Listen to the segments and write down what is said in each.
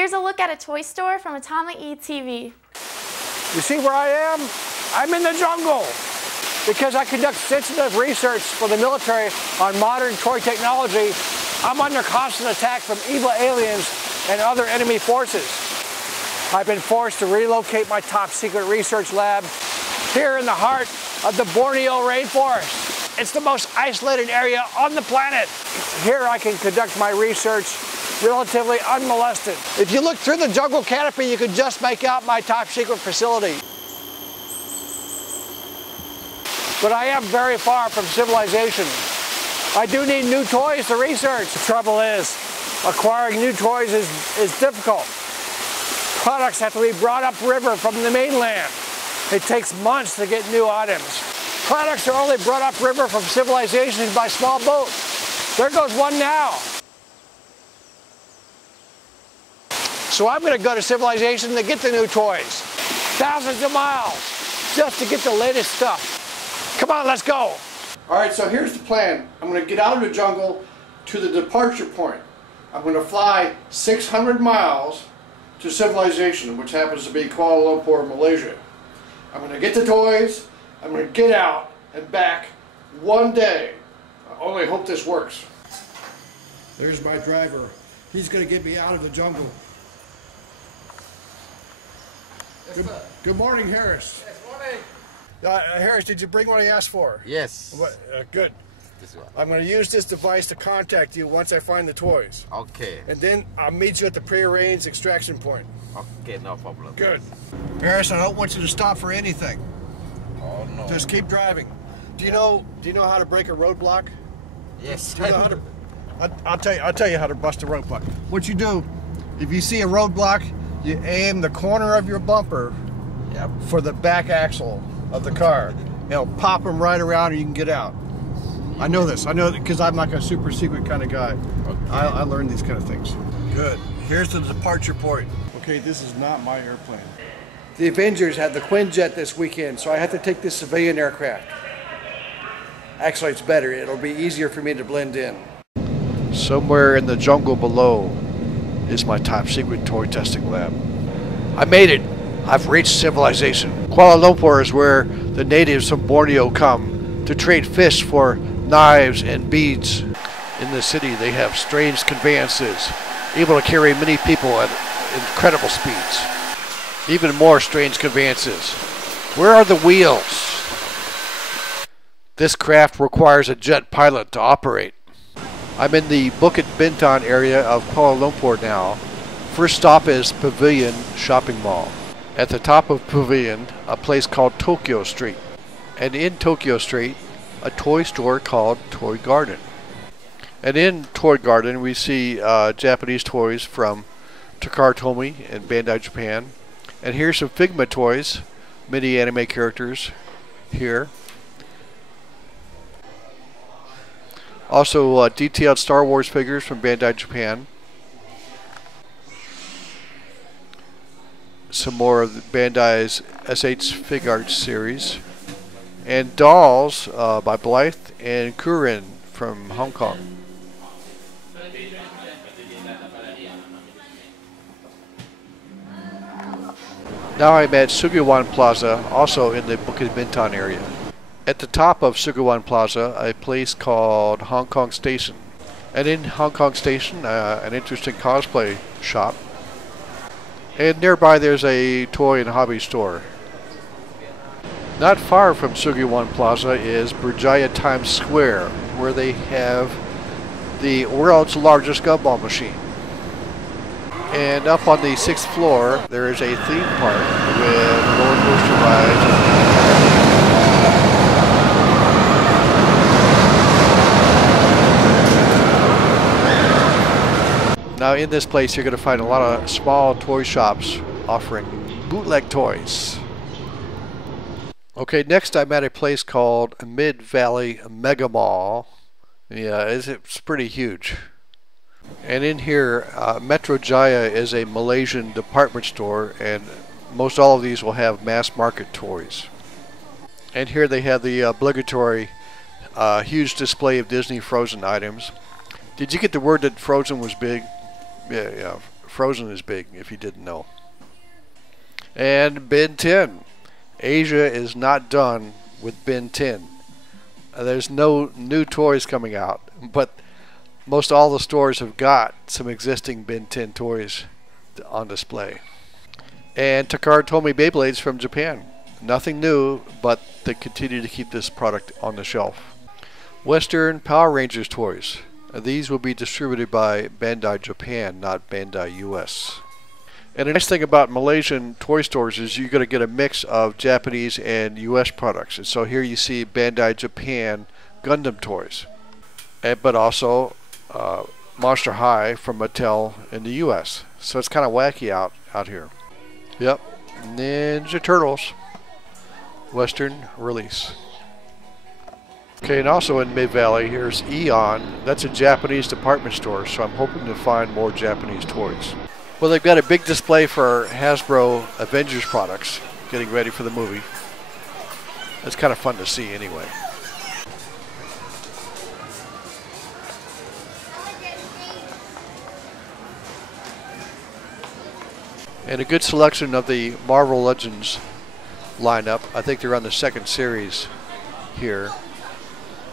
Here's a look at a toy store from Atamaii TV. You see where I am? I'm in the jungle because I conduct sensitive research for the military on modern toy technology. I'm under constant attack from evil aliens and other enemy forces. I've been forced to relocate my top secret research lab here in the heart of the Borneo rainforest. It's the most isolated area on the planet. Here I can conduct my research relatively unmolested. If you look through the jungle canopy, you can just make out my top secret facility. But I am very far from civilization. I do need new toys to research. The trouble is, acquiring new toys is difficult. Products have to be brought upriver from the mainland. It takes months to get new items. Products are only brought upriver from civilization by small boats. There goes one now. So I'm going to go to civilization to get the new toys. Thousands of miles just to get the latest stuff. Come on, let's go. All right, so here's the plan. I'm going to get out of the jungle to the departure point. I'm going to fly 600 miles to civilization, which happens to be Kuala Lumpur, Malaysia. I'm going to get the toys. I'm going to get out and back one day. I only hope this works. There's my driver. He's going to get me out of the jungle. Yes, good morning, Harris. Yes, morning. Harris, did you bring what I asked for? Yes. Good. This one. I'm going to use this device to contact you once I find the toys. Okay. And then I'll meet you at the prearranged extraction point. Okay, no problem. Good. Harris, I don't want you to stop for anything. Oh no. Just keep driving. Do you know how to break a roadblock? Yes. Do you know how to, I'll tell you how to bust a roadblock. What you do, if you see a roadblock, you aim the corner of your bumper for the back axle of the car. It'll pop them right around and you can get out. I know this. I know it because I'm like a super secret kind of guy. Okay. I learned these kind of things. Good. Here's the departure point. Okay, this is not my airplane. The Avengers had the Quinjet this weekend, so I had to take this civilian aircraft. Actually, it's better. It'll be easier for me to blend in. Somewhere in the jungle below is my top secret toy testing lab. I made it. I've reached civilization. Kuala Lumpur is where the natives from Borneo come to trade fish for knives and beads. In the city, they have strange conveyances, able to carry many people at incredible speeds. Even more strange conveyances. Where are the wheels? This craft requires a jet pilot to operate. I'm in the Bukit Bintan area of Kuala Lumpur now. First stop is Pavillion Shopping Mall. At the top of Pavillion, a place called Tokyo Street. And in Tokyo Street, a toy store called Toy Garden. And in Toy Garden, we see Japanese toys from Takara Tomy and Bandai Japan. And here's some Figma toys, mini anime characters here. Also detailed Star Wars figures from Bandai Japan. Some more of the Bandai's SH Fig Arts series. And dolls by Blythe and Kuhrin from Hong Kong. Now I'm at Sungei Wan Plaza, also in the Bukit Bintan area. At the top of Sungei Wan Plaza, a place called Hong Kong Station. And in Hong Kong Station, an interesting cosplay shop. And nearby there's a toy and hobby store. Not far from Sungei Wan Plaza is Berjaya Times Square, where they have the world's largest gumball machine. And up on the 6th floor, there is a theme park with roller coaster rides. Now in this place, you're going to find a lot of small toy shops offering bootleg toys. Okay, next I'm at a place called Mid Valley Mega Mall. Yeah, it's pretty huge. And in here, Metrojaya is a Malaysian department store, and most all of these will have mass market toys. And here they have the obligatory huge display of Disney Frozen items. Did you get the word that Frozen was big? Yeah, Frozen is big, if you didn't know. And Ben 10. Asia is not done with Ben 10. There's no new toys coming out, but most all the stores have got some existing Ben 10 toys on display. And Takara Tomy Beyblades from Japan. Nothing new, but they continue to keep this product on the shelf. Western Power Rangers toys. These will be distributed by Bandai Japan, not Bandai US. And the nice thing about Malaysian toy stores is you're going to get a mix of Japanese and US products. And so here you see Bandai Japan Gundam toys, but also Monster High from Mattel in the US. So it's kind of wacky out here. Yep, Ninja Turtles, Western release. Okay, and also in Mid-Valley, here's Aeon. That's a Japanese department store, so I'm hoping to find more Japanese toys. Well, they've got a big display for Hasbro Avengers products, getting ready for the movie. That's kind of fun to see anyway. And a good selection of the Marvel Legends lineup. I think they're on the second series here.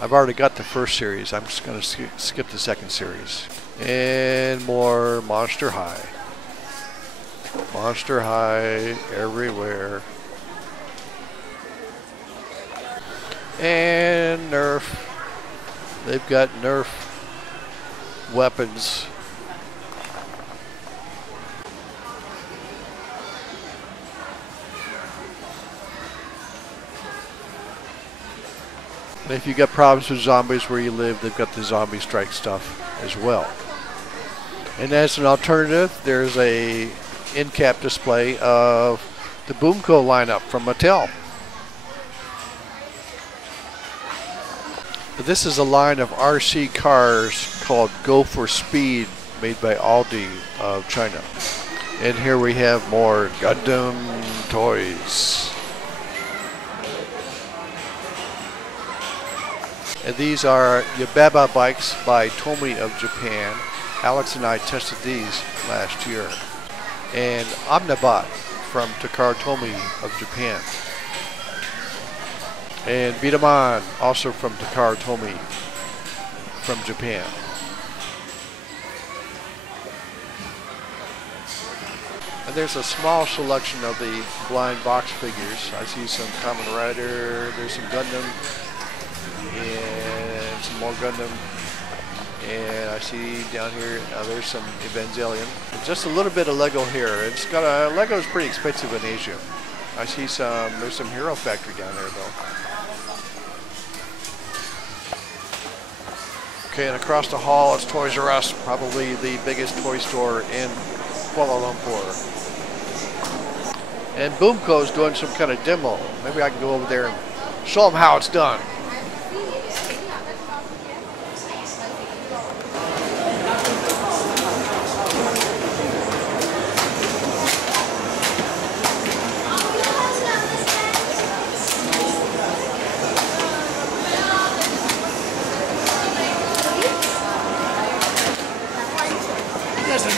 I've already got the first series. I'm just going to skip the second series. And more Monster High. Monster High everywhere. And NERF. They've got NERF weapons. And if you got problems with zombies where you live, they've got the zombie strike stuff as well. And as an alternative, there's a in-cap display of the Boomco lineup from Mattel. But this is a line of RC cars called Go for Speed, made by Aldi of China. And here we have more Gundam toys. And these are Yababa bikes by Tomy of Japan. Alex and I tested these last year. And Omnibot from Takara Tomy of Japan. And B-Daman, also from Takara Tomy from Japan. And there's a small selection of the blind box figures. I see some Kamen Rider, there's some Gundam, and some more Gundam. And I see down here, there's some Evangelion. Just a little bit of Lego here. It's got a, Lego's pretty expensive in Asia. I see there's some Hero Factory down there though. Okay, and across the hall is Toys R Us, probably the biggest toy store in Kuala Lumpur. And Boomco is doing some kind of demo. Maybe I can go over there and show them how it's done.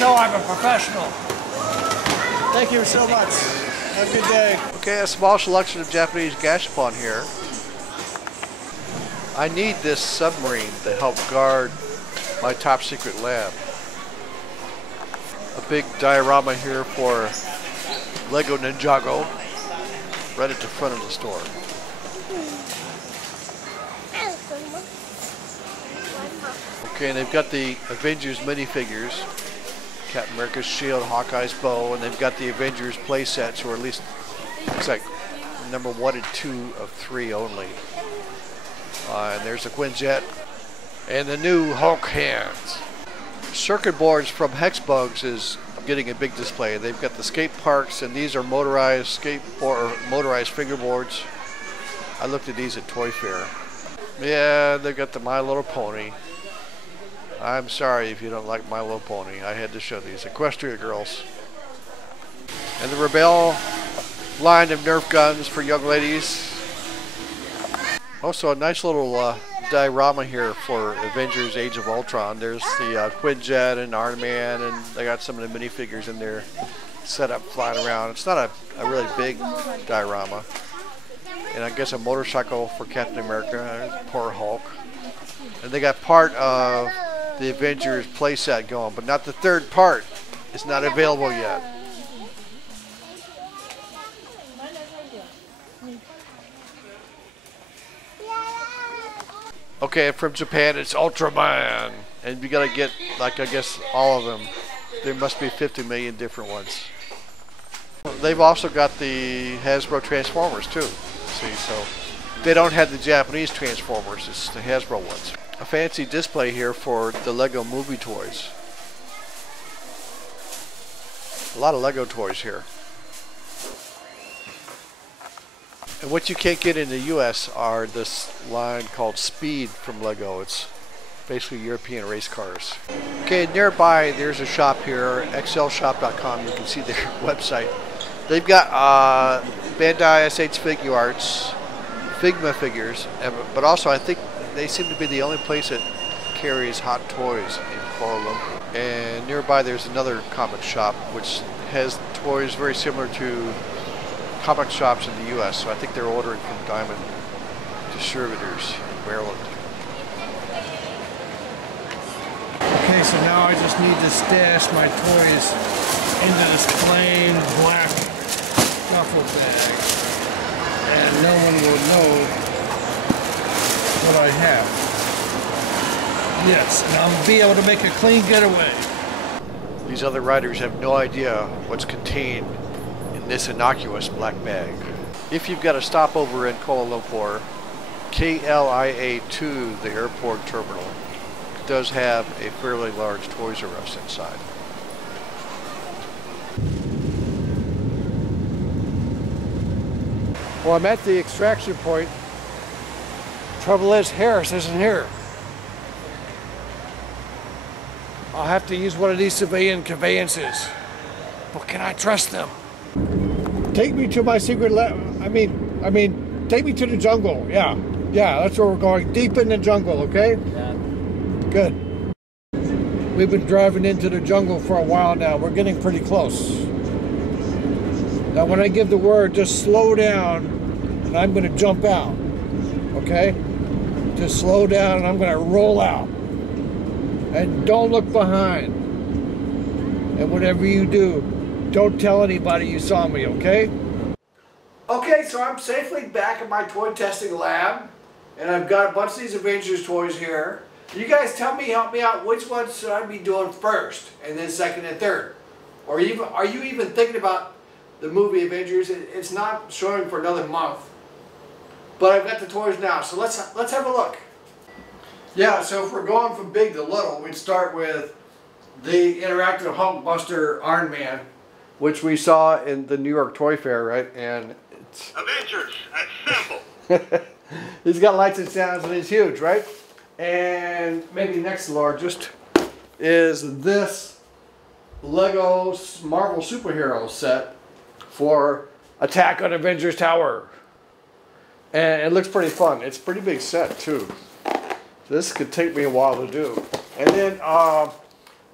No, I'm a professional. Thank you so much. Have a good day. Okay, a small selection of Japanese gashapon here. I need this submarine to help guard my top secret lab. A big diorama here for Lego Ninjago, right at the front of the store. Okay, and they've got the Avengers minifigures. Captain America's shield, Hawkeye's bow, and they've got the Avengers play sets, or at least looks like number 1 and 2 of 3 only. And there's a Quinjet and the new Hulk hands. Circuit boards from Hexbugs is getting a big display. They've got the skate parks, and these are motorized motorized fingerboards. I looked at these at Toy Fair. Yeah, they've got the My Little Pony. I'm sorry if you don't like My Little Pony. I had to show these. Equestria Girls. And the Rebel line of Nerf guns for young ladies. Also a nice little diorama here for Avengers Age of Ultron. There's the Quinjet and Iron Man, and they got some of the minifigures in there set up flying around. It's not a really big diorama. And I guess a motorcycle for Captain America, poor Hulk. And they got part of the Avengers playset going, but not the third part. It's not available yet. Okay, from Japan, it's Ultraman. And you gotta get, like, I guess, all of them. There must be 50 million different ones. They've also got the Hasbro Transformers, too. See, so they don't have the Japanese Transformers, it's the Hasbro ones. A fancy display here for the Lego movie toys. A lot of Lego toys here. And what you can't get in the US are this line called Speed from Lego. It's basically European race cars. Okay, nearby there's a shop here, xlshop.com. You can see their website. They've got Bandai SH Figure Arts, Figma figures, but also I think they seem to be the only place that carries Hot Toys in Kuala Lumpur. And nearby there's another comic shop which has toys very similar to comic shops in the US, so I think they're ordering from Diamond Distributors in Maryland. Okay, so now I just need to stash my toys into this plain black duffel bag, and no one will know what I have. Yes, and I'll be able to make a clean getaway. These other riders have no idea what's contained in this innocuous black bag. If you've got a stopover in Kuala Lumpur, KLIA2, the airport terminal, does have a fairly large Toys R Us inside. Well, I'm at the extraction point. Trouble is, Harris isn't here. I'll have to use one of these civilian conveyances. But can I trust them? Take me to my secret lab. I mean, take me to the jungle. Yeah, that's where we're going. Deep in the jungle, okay? Yeah. Good. We've been driving into the jungle for a while now. We're getting pretty close. Now, when I give the word, just slow down, and I'm going to jump out. Okay? Just slow down, and I'm going to roll out. And don't look behind. And whatever you do, don't tell anybody you saw me, okay? Okay, so I'm safely back at my toy testing lab, and I've got a bunch of these Avengers toys here. You guys tell me, help me out, which ones should I be doing first, and then second and third? Or even, are you even thinking about the movie Avengers? It's not showing for another month, but I've got the toys now, so let's have a look. Yeah, so if we're going from big to little, we'd start with the interactive Hulkbuster Iron Man, which we saw in the New York Toy Fair, right? And it's Avengers, assemble! He's got lights and sounds, and he's huge, right? And maybe next largest is this Lego Marvel superhero set for Attack on Avengers Tower. And it looks pretty fun. It's a pretty big set too. This could take me a while to do. And then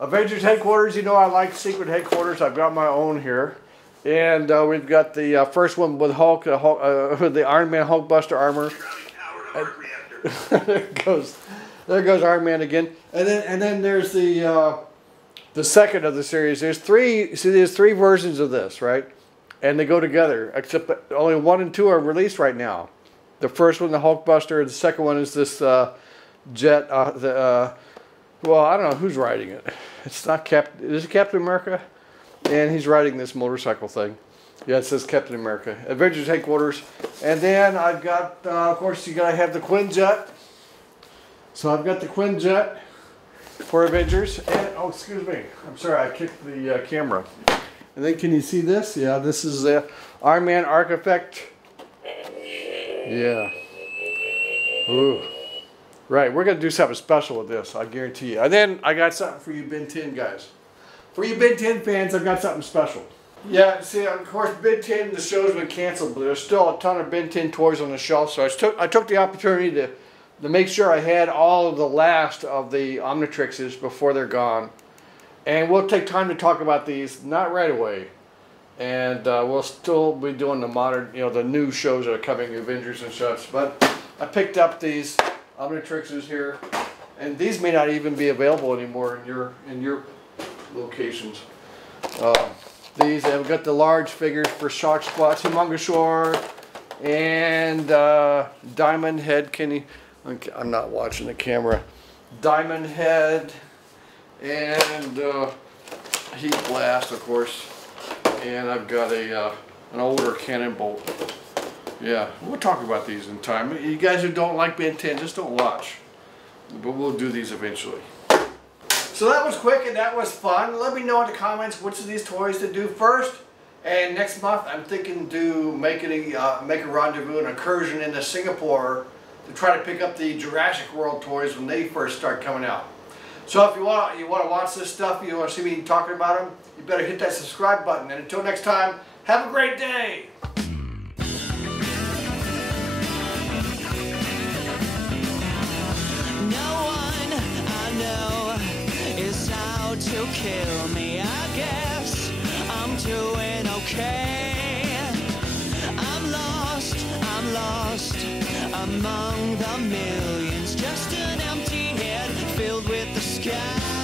Avengers Headquarters, you know I like Secret Headquarters. I've got my own here. And we've got the first one with Hulk, the Iron Man Hulkbuster armor. There goes Iron Man again. And then there's the second of the series. There's three versions of this, right? And they go together, except that only 1 and 2 are released right now. The first one, the Hulkbuster, the second one is this jet. Well, I don't know who's riding it. It's not is it Captain America? And he's riding this motorcycle thing. Yeah, it says Captain America. Avengers Headquarters. And then I've got, of course, you gotta have the Quinjet. So I've got the Quinjet for Avengers. And, oh, excuse me. I'm sorry, I kicked the camera. And then can you see this? Yeah, this is the Iron Man Arc Effect. Yeah. Ooh. Right, we're going to do something special with this, I guarantee you. And then I got something for you Ben 10 guys. For you Ben 10 fans, I've got something special. Yeah, see, of course, Ben 10, the show's been canceled, but there's still a ton of Ben 10 toys on the shelf, so I took the opportunity to to make sure I had all of the last of the Omnitrixes before they're gone. And we'll take time to talk about these, not right away. And we'll still be doing the modern, you know, the new shows that are coming, Avengers and such. But I picked up these Omnitrixes here, and these may not even be available anymore in your locations. These I've got the large figures for Shark Squad, Humongousaur, and Diamond Head. I'm not watching the camera. Diamond Head, and Heat Blast, of course. And I've got an older Cannonbolt. Yeah, we'll talk about these in time. You guys who don't like Ben 10, just don't watch. But we'll do these eventually. So that was quick and that was fun. Let me know in the comments which of these toys to do first. And next month I'm thinking to make a rendezvous, an incursion into Singapore to try to pick up the Jurassic World toys when they first start coming out. So if you want to watch this stuff, you want to see me talking about them, you better hit that subscribe button. And until next time, have a great day. To kill me, I guess I'm doing okay. I'm lost among the millions, just an empty head filled with the sky.